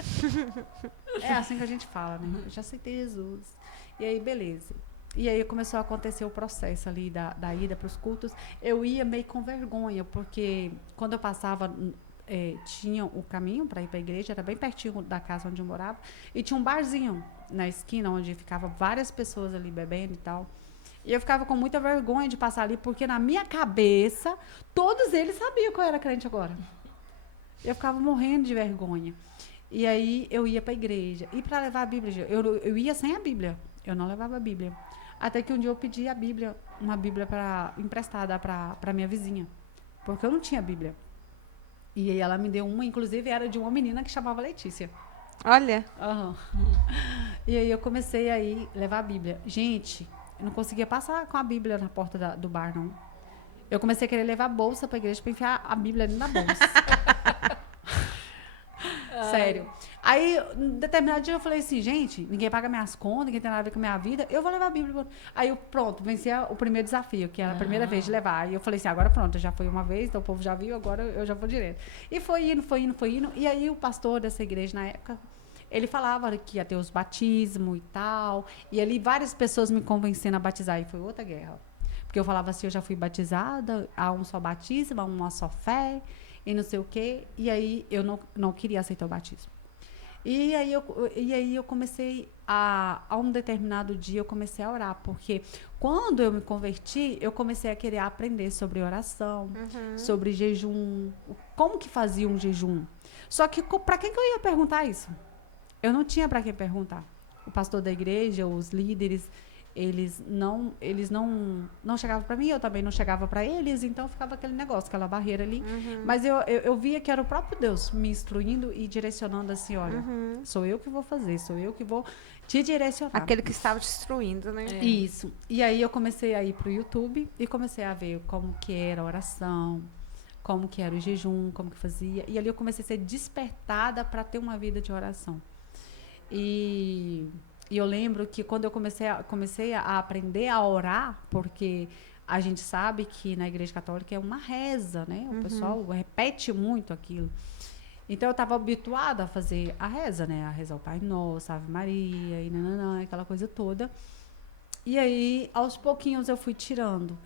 É assim que a gente fala, né? Eu já aceitei Jesus. E aí, beleza. E aí começou a acontecer o processo ali da ida para os cultos. Eu ia meio com vergonha, porque quando eu passava, tinha o caminho para ir para a igreja, era bem pertinho da casa onde eu morava, e tinha um barzinho na esquina, onde ficavam várias pessoas ali bebendo e tal. E eu ficava com muita vergonha de passar ali, porque na minha cabeça, todos eles sabiam que eu era crente agora. Eu ficava morrendo de vergonha. E aí eu ia para a igreja. E para levar a Bíblia, eu ia sem a Bíblia. Eu não levava a Bíblia. Até que um dia eu pedi a Bíblia, uma Bíblia emprestada para minha vizinha. Porque eu não tinha Bíblia. E aí ela me deu uma, inclusive era de uma menina que chamava Letícia. Olha. E aí eu comecei a levar a Bíblia. Gente, eu não conseguia passar com a Bíblia na porta do bar, não. Eu comecei a querer levar a bolsa para a igreja para enfiar a Bíblia ali na bolsa. Sério. Aí, em determinado dia, eu falei assim, gente, ninguém paga minhas contas, ninguém tem nada a ver com a minha vida, eu vou levar a Bíblia. Aí, pronto, venci o primeiro desafio, que era a primeira vez de levar. Aí eu falei assim, agora pronto, já foi uma vez, então o povo já viu, agora eu já vou direto. E foi indo. E aí o pastor dessa igreja, na época, ele falava que ia ter os batismos e tal. E ali várias pessoas me convencendo a batizar. E foi outra guerra. Porque eu falava assim, eu já fui batizada, há um só batismo, há uma só fé, e não sei o quê. E aí eu não queria aceitar o batismo. E aí eu comecei a um determinado dia, eu comecei a orar. Porque quando eu me converti, eu comecei a querer aprender sobre oração, sobre jejum, como que fazia um jejum. Só que para quem que eu ia perguntar isso? Eu não tinha para quem perguntar. O pastor da igreja, os líderes, eles não chegavam para mim, eu também não chegava para eles, então ficava aquele negócio, aquela barreira ali. Mas eu via que era o próprio Deus me instruindo e direcionando assim, olha, sou eu que vou fazer, sou eu que vou te direcionar. Aquele que estava te instruindo, né? Isso. E aí eu comecei a ir para o YouTube e comecei a ver como que era a oração, como que era o jejum, como que fazia. E ali eu comecei a ser despertada para ter uma vida de oração. E eu lembro que quando eu comecei a aprender a orar, porque a gente sabe que na Igreja Católica é uma reza, né? O pessoal repete muito aquilo. Então, eu estava habituada a fazer a reza, né? A rezar o Pai Nosso, a Ave Maria, e nananã, aquela coisa toda. E aí, aos pouquinhos, eu fui tirando.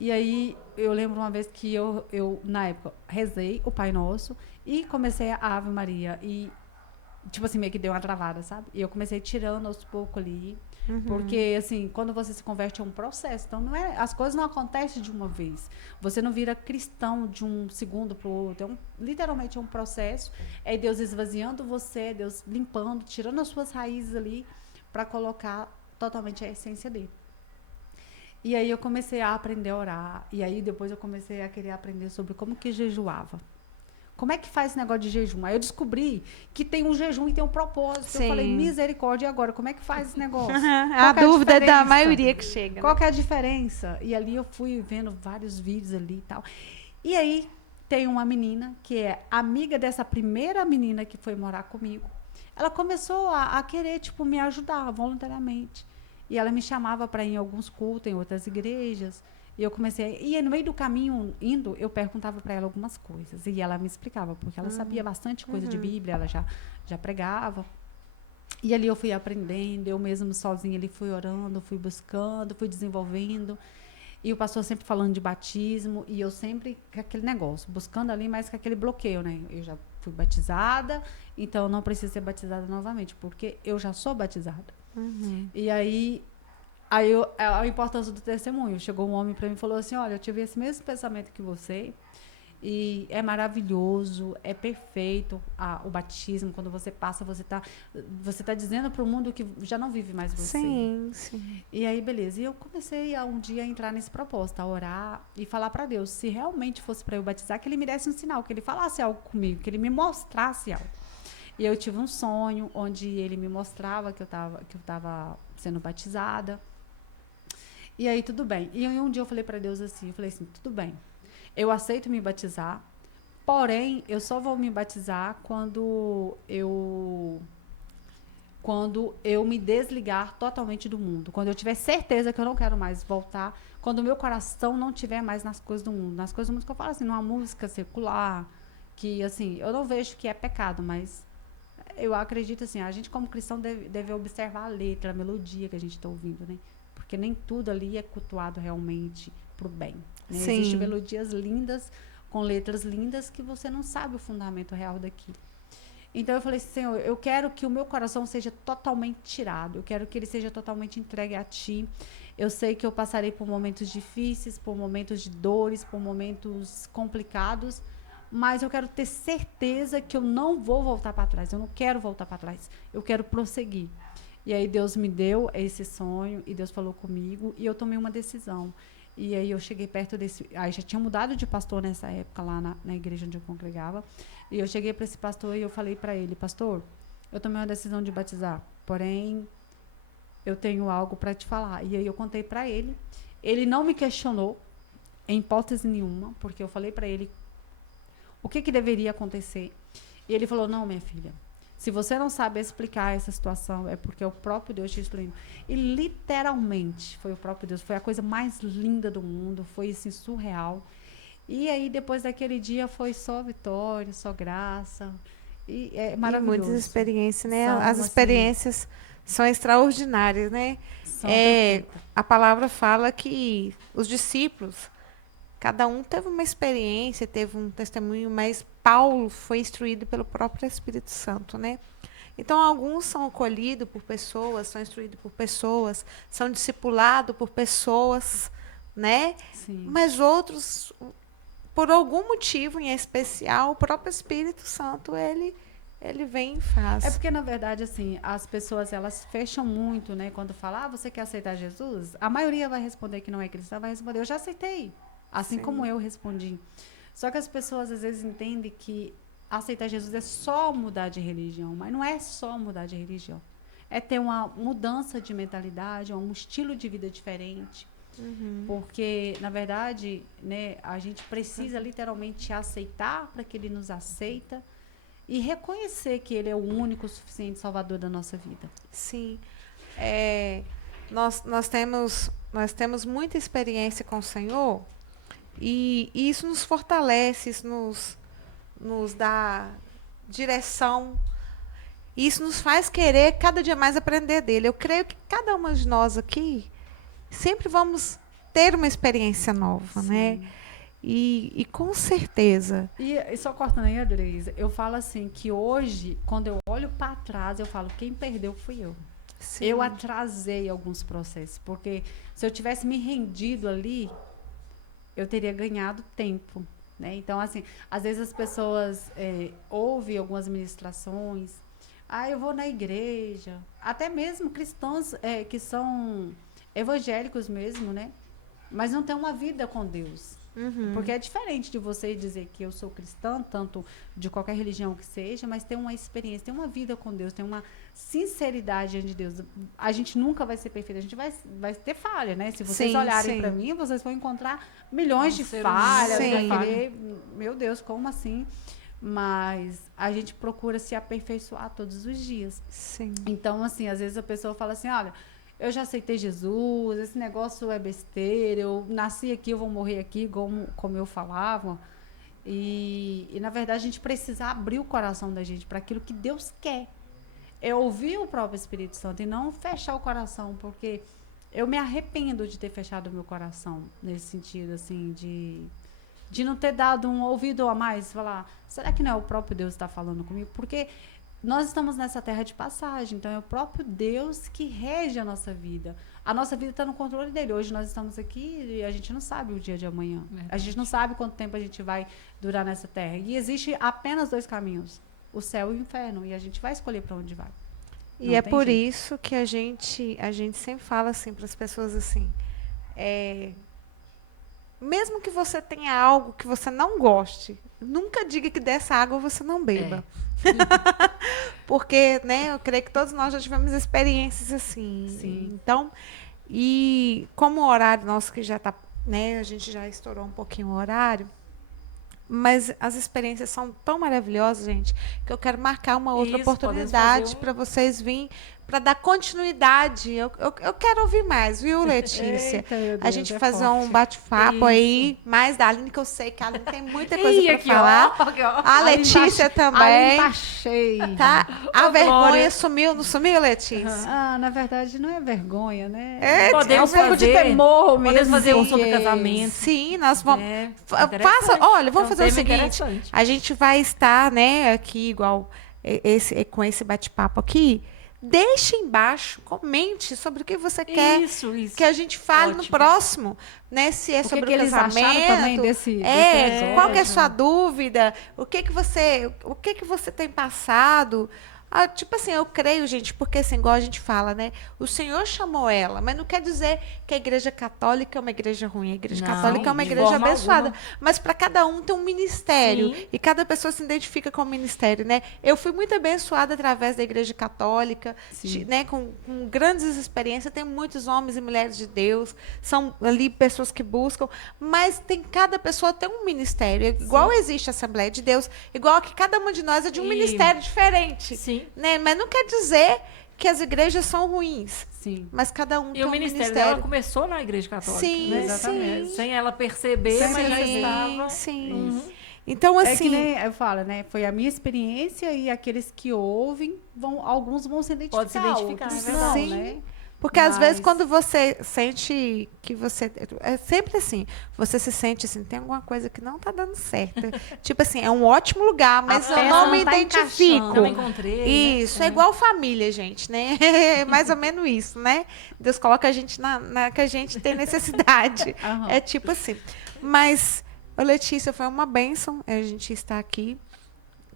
E aí, eu lembro uma vez que eu na época, rezei o Pai Nosso e comecei a Ave Maria. E tipo assim, meio que deu uma travada, sabe? E eu comecei tirando aos poucos ali. Porque, assim, quando você se converte é um processo. Então, as coisas não acontecem de uma vez. Você não vira cristão de um segundo para o outro. Literalmente é um processo. É Deus esvaziando você, Deus limpando, tirando as suas raízes ali para colocar totalmente a essência dele. E aí eu comecei a aprender a orar. E aí depois eu comecei a querer aprender sobre como que jejuava. Como é que faz esse negócio de jejum? Aí eu descobri que tem um jejum e tem um propósito. Sim. Eu falei, misericórdia, e agora? Como é que faz esse negócio? A dúvida da maioria que chega. Qual que é a diferença? E ali eu fui vendo vários vídeos ali e tal. E aí tem uma menina que é amiga dessa primeira menina que foi morar comigo. Ela começou a querer, tipo, me ajudar voluntariamente. E ela me chamava para ir em alguns cultos, em outras igrejas. E eu comecei... E no meio do caminho, eu perguntava para ela algumas coisas. E ela me explicava, porque ela sabia bastante coisa de Bíblia, ela já pregava. E ali eu fui aprendendo, eu mesmo sozinha ali fui orando, fui buscando, fui desenvolvendo. E o pastor sempre falando de batismo, e eu sempre com aquele negócio, buscando ali, mas com aquele bloqueio, né? Eu já fui batizada, então eu não preciso ser batizada novamente, porque eu já sou batizada. E aí a importância do testemunho. Chegou um homem para mim e falou assim, olha, eu tive esse mesmo pensamento que você, e é maravilhoso, é perfeito o batismo. Quando você passa, você tá dizendo para o mundo que já não vive mais você. Sim, sim. E aí, beleza. E eu comecei um dia a entrar nesse propósito, a orar e falar para Deus, se realmente fosse para eu batizar, que ele me desse um sinal, que ele falasse algo comigo, que ele me mostrasse algo. E eu tive um sonho onde ele me mostrava que eu tava sendo batizada. E aí, tudo bem. E um dia eu falei para Deus assim, tudo bem, eu aceito me batizar, porém, eu só vou me batizar quando eu me desligar totalmente do mundo, quando eu tiver certeza que eu não quero mais voltar, quando o meu coração não estiver mais nas coisas do mundo. Nas coisas do mundo que eu falo assim, numa música secular, que assim, eu não vejo que é pecado, mas eu acredito assim, a gente como cristão deve observar a letra, a melodia que a gente está ouvindo, né? Porque nem tudo ali é cultuado realmente pro bem. Né? Existem melodias lindas, com letras lindas, que você não sabe o fundamento real daquilo. Então eu falei assim, Senhor, eu quero que o meu coração seja totalmente tirado, eu quero que ele seja totalmente entregue a Ti. Eu sei que eu passarei por momentos difíceis, por momentos de dores, por momentos complicados, mas eu quero ter certeza que eu não vou voltar para trás, eu não quero voltar para trás, eu quero prosseguir. E aí Deus me deu esse sonho, e Deus falou comigo, e eu tomei uma decisão. E aí eu cheguei perto desse... Aí já tinha mudado de pastor nessa época, lá na igreja onde eu congregava. E eu cheguei para esse pastor e eu falei para ele, pastor, eu tomei uma decisão de batizar, porém, eu tenho algo para te falar. E aí eu contei para ele. Ele não me questionou, em hipótese nenhuma, porque eu falei para ele o que deveria acontecer. E ele falou, não, minha filha, se você não sabe explicar essa situação, é porque é o próprio Deus te instruindo. E literalmente foi o próprio Deus. Foi a coisa mais linda do mundo. Foi assim, surreal. E aí, depois daquele dia, foi só vitória, só graça. E é E maravilhoso. muitas experiências, né? São, As assim, experiências são extraordinárias, né? são É, perfeitas. a palavra fala que os discípulos, cada um teve uma experiência, teve um testemunho, mas Paulo foi instruído pelo próprio Espírito Santo, né? Então, alguns são acolhidos por pessoas, são instruídos por pessoas, são discipulados por pessoas, né? Sim. Mas outros, por algum motivo em especial, o próprio Espírito Santo, ele vem e faz. É porque, na verdade, assim, as pessoas, elas fecham muito, né? Quando falam, você quer aceitar Jesus? A maioria vai responder que não é cristã, vai responder, eu já aceitei. Assim Sim. como eu respondi. Só que as pessoas, às vezes, entendem que aceitar Jesus é só mudar de religião. Mas não é só mudar de religião. É ter uma mudança de mentalidade, um estilo de vida diferente. Porque, na verdade, né, a gente precisa literalmente aceitar para que ele nos aceita e reconhecer que ele é o único, suficiente salvador da nossa vida. Sim. Nós temos muita experiência com o Senhor e isso nos fortalece, isso nos dá direção. Isso nos faz querer cada dia mais aprender dele. Eu creio que cada uma de nós aqui sempre vamos ter uma experiência nova, né? E com certeza. E só cortando aí, Adreisa, eu falo assim, que hoje, quando eu olho para trás, eu falo, quem perdeu fui eu. Sim. Eu atrasei alguns processos, porque se eu tivesse me rendido ali, eu teria ganhado tempo, né? Então, assim, às vezes as pessoas ouvem algumas ministrações, eu vou na igreja, até mesmo cristãos que são evangélicos mesmo, né? Mas não tem uma vida com Deus. Porque é diferente de você dizer que eu sou cristã, tanto de qualquer religião que seja, mas tem uma experiência, tem uma vida com Deus, tem uma sinceridade diante de Deus. A gente nunca vai ser perfeito, a gente vai ter falha, né? Se vocês olharem para mim, vocês vão encontrar milhões de falhas, vai querer, meu Deus, como assim? Mas a gente procura se aperfeiçoar todos os dias. Sim. Então, assim, às vezes a pessoa fala assim, olha, eu já aceitei Jesus, esse negócio é besteira, eu nasci aqui, eu vou morrer aqui, como eu falava. E, na verdade, a gente precisa abrir o coração da gente para aquilo que Deus quer. É ouvir o próprio Espírito Santo e não fechar o coração, porque eu me arrependo de ter fechado o meu coração, nesse sentido, assim, de não ter dado um ouvido a mais, falar, será que não é o próprio Deus que está falando comigo? Porque nós estamos nessa terra de passagem, então é o próprio Deus que rege a nossa vida. A nossa vida está no controle dele. Hoje nós estamos aqui e a gente não sabe o dia de amanhã. Verdade. A gente não sabe quanto tempo a gente vai durar nessa terra. E existe apenas 2 caminhos, o céu e o inferno, e a gente vai escolher para onde vai. E Não é tem por jeito. isso que a gente sempre fala assim para as pessoas assim, mesmo que você tenha algo que você não goste, nunca diga que dessa água você não beba. Porque, né, eu creio que todos nós já tivemos experiências assim. Sim. Então, e como o horário nosso que já está, né, a gente já estourou um pouquinho o horário, mas as experiências são tão maravilhosas, gente, que eu quero marcar uma outra Isso, podemos oportunidade fazer para vocês virem, para dar continuidade. Eu quero ouvir mais, viu, Letícia? Eita, meu A Deus, gente é fazer forte. um bate-papo Isso. aí, mais da Aline, que eu sei que a Aline tem muita coisa Ih, para aqui, falar. ó, aqui, ó. A Letícia também. Tá cheia. Tá? A Ô, vergonha Glória. sumiu, não sumiu, Letícia? Na verdade, não é vergonha, né? Podemos é um pouco de fazer- temor mesmo. Podemos fazer um porque- sobre casamento. Sim, nós vamos. Interessante. Faça, olha, vamos É um fazer o tema seguinte. interessante. A gente vai estar, né, aqui igual com esse bate-papo aqui. Deixe embaixo, comente sobre o que você quer Isso. que a gente fale no Ótimo. próximo, né? Se é O que sobre que o eles acharam também casamento, desse qual que é a episódio? sua dúvida? O que você tem passado? Tipo assim, eu creio, gente, porque assim, igual a gente fala, né? O Senhor chamou ela, mas não quer dizer que a igreja católica é uma igreja ruim. A igreja Não, católica é uma de igreja forma abençoada. alguma. Mas para cada um tem um ministério. Sim. E cada pessoa se identifica com o ministério, né? Eu fui muito abençoada através da igreja católica, né? Com grandes experiências. Tem muitos homens e mulheres de Deus. São ali pessoas que buscam. Mas cada pessoa tem um ministério. Igual existe a Assembleia de Deus. Igual que cada uma de nós é de um E- ministério diferente. Sim. Né? Mas não quer dizer que as igrejas são ruins. Sim. Mas cada um E tem o um ministério ministério. dela começou na Igreja Católica. Sim, né? Exatamente. Sem ela perceber, Sem mas já perceber. estava. Sim. Uhum. Então, assim... É que nem eu falo, né? Foi a minha experiência e aqueles que ouvem, alguns vão se identificar. Pode se identificar, outros é não, verdade. né? Porque às vezes quando você sente que você... É sempre assim, você se sente assim, tem alguma coisa que não tá dando certo. Tipo assim, é um ótimo lugar, mas eu não me identifico. Não encontrei. Isso, é igual família, gente, né? É mais ou menos isso, né? Deus coloca a gente na que a gente tem necessidade. Aham. É tipo assim. Mas, ô Letícia, foi uma bênção a gente estar aqui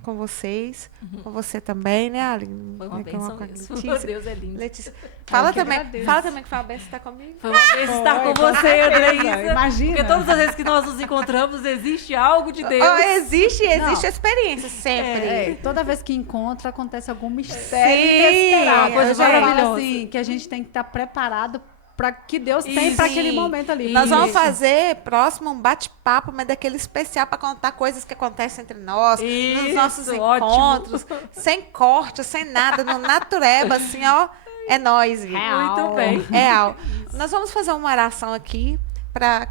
com vocês, com você também, né, Aline? Foi uma bênção mesmo. Letícia. Meu Deus, é lindo. Letícia, fala que também agradeço. que foi uma bênção estar comigo. Foi uma vez estar com com você, certeza, Andreísa. imagina. Porque todas as vezes que nós nos encontramos, existe algo de Deus. Existe Não. experiência, sempre. Toda vez que encontra, acontece algum mistério Sim, inesperado. coisa Eu já falo maravilhosa. assim, que a gente tem que estar preparado para que Deus tem Isso. para aquele momento ali. Nós vamos Isso. fazer próximo um bate-papo, mas daquele especial para contar coisas que acontecem entre nós, nos Isso, nossos ótimo. encontros, sem corte, sem nada, no natureba, assim, ó. É nóis, viu? Muito bem. Real. Nós vamos fazer uma oração aqui para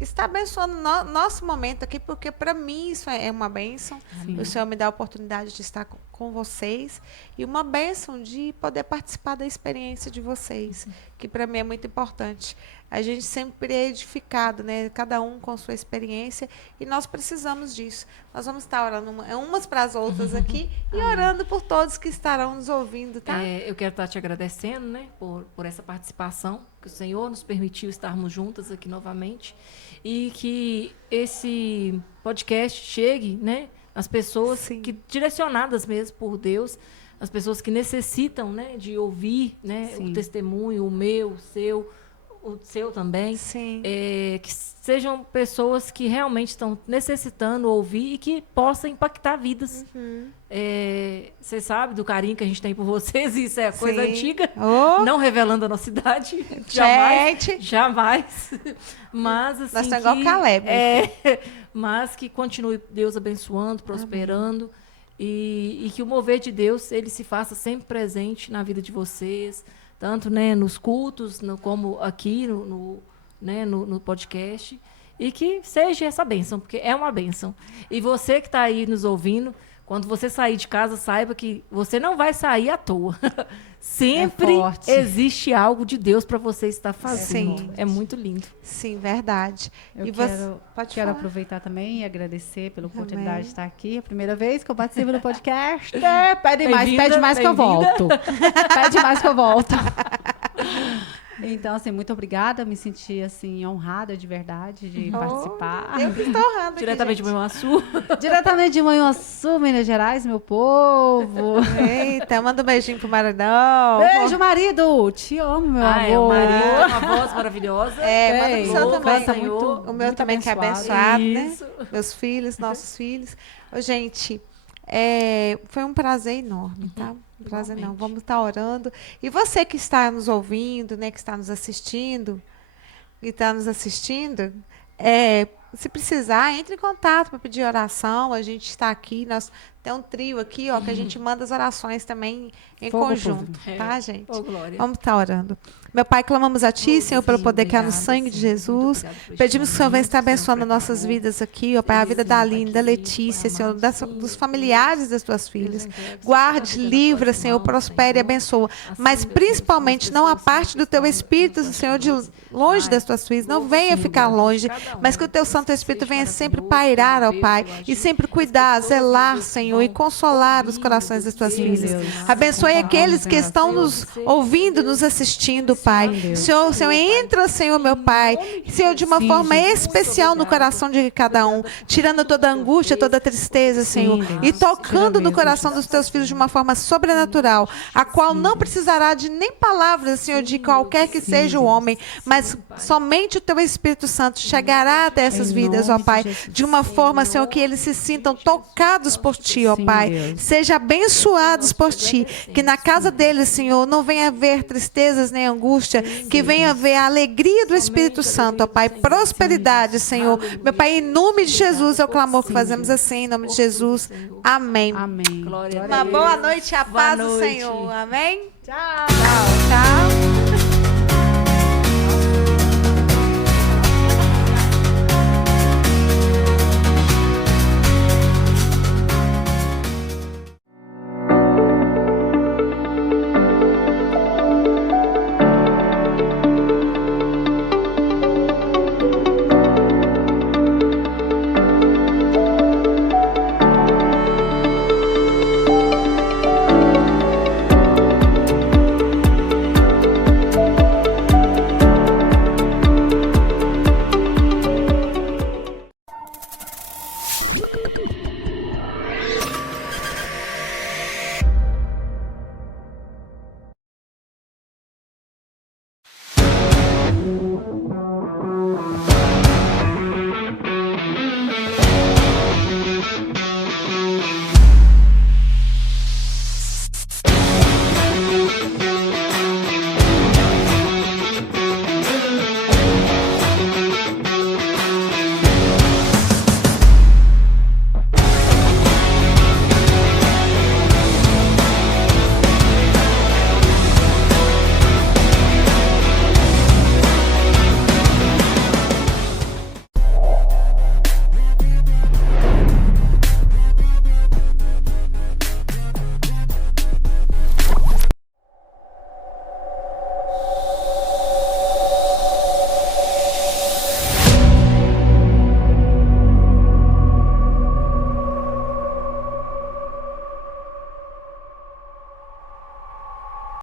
estar abençoando nosso momento aqui, porque para mim isso é uma bênção. O Senhor me dá a oportunidade de estar com vocês e uma bênção de poder participar da experiência de vocês, que para mim é muito importante. A gente sempre é edificado, né? Cada um com sua experiência e nós precisamos disso. Nós vamos estar orando umas para as outras aqui e orando por todos que estarão nos ouvindo, tá? Eu quero estar te agradecendo, né, por essa participação, que o Senhor nos permitiu estarmos juntas aqui novamente e que esse podcast chegue, né, às pessoas que direcionadas mesmo por Deus, as pessoas que necessitam, né, de ouvir, né, o testemunho, o meu, o seu também. Sim. Que sejam pessoas que realmente estão necessitando ouvir e que possam impactar vidas. Você sabe do carinho que a gente tem por vocês, isso é coisa antiga, não revelando a nossa idade. Jamais. Mas assim, nós estamos igual Caleb. mas que continue Deus abençoando, prosperando. E que o mover de Deus ele se faça sempre presente na vida de vocês, tanto, né, nos cultos, como aqui no podcast, e que seja essa bênção, porque é uma bênção. E você que está aí nos ouvindo, quando você sair de casa, saiba que você não vai sair à toa. Sempre existe algo de Deus para você estar fazendo. É muito lindo. Sim, verdade. Eu quero aproveitar também e agradecer pela oportunidade de estar aqui. É a primeira vez que eu participo do podcast. Pede mais que eu volto. Pede mais que eu volto. Então, assim, muito obrigada. Me senti, assim, honrada de verdade de participar. Eu que estou honrada. Diretamente de Manhuaçu. Diretamente de Manhuaçu, Minas Gerais, meu povo. Eita, manda um beijinho pro maridão. Beijo, marido. Te amo, meu amor. O marido, uma voz maravilhosa. Manda pro seu também. Muito, o meu também que é abençoado, né? Meus filhos, nossos filhos. Ô, gente, foi um prazer enorme, tá? Prazer não. Vamos estar orando. E você que está nos ouvindo, né, que está nos assistindo, se precisar, entre em contato para pedir oração. A gente está aqui, nós tem um trio aqui, ó, que a gente manda as orações também em conjunto, tá, gente? Glória. Vamos estar orando. Meu Pai, clamamos a Ti, Senhor, pelo poder que há no sangue de Jesus. Pedimos que o Senhor venha estar abençoando nossas vidas aqui, ó Pai, a vida da Aline, da Letícia, Senhor, dos familiares das Tuas filhas. Guarde, livra, Senhor, prospere e abençoa. Mas principalmente não a parte do Teu Espírito, Senhor, de longe das Tuas filhas. Não venha ficar longe, mas que o Teu Santo Espírito venha sempre pairar, ó Pai, e sempre cuidar, zelar, Senhor, e consolar os corações das Tuas filhas. Abençoe aqueles que estão nos ouvindo, nos assistindo, Pai. Senhor, entra, Senhor, meu Pai, Senhor, de uma forma especial no coração de cada um, tirando toda a angústia, toda a tristeza, Senhor, e tocando no coração dos Teus filhos de uma forma sobrenatural, a qual não precisará de nem palavras, Senhor, de qualquer que seja o homem, mas somente o Teu Espírito Santo chegará até essas vidas, ó Pai, de uma forma, Senhor, que eles se sintam tocados por Ti, ó Pai. Seja abençoados por Ti, que na casa deles, Senhor, não venha haver tristezas nem angústia, que venha haver a alegria do Espírito Santo, ó Pai, prosperidade, Senhor. Meu Pai, em nome de Jesus é o clamor que fazemos assim, em nome de Jesus. Amém. Amém. Glória a Deus. Uma boa noite, a paz do Senhor. Amém. Tchau. Tchau.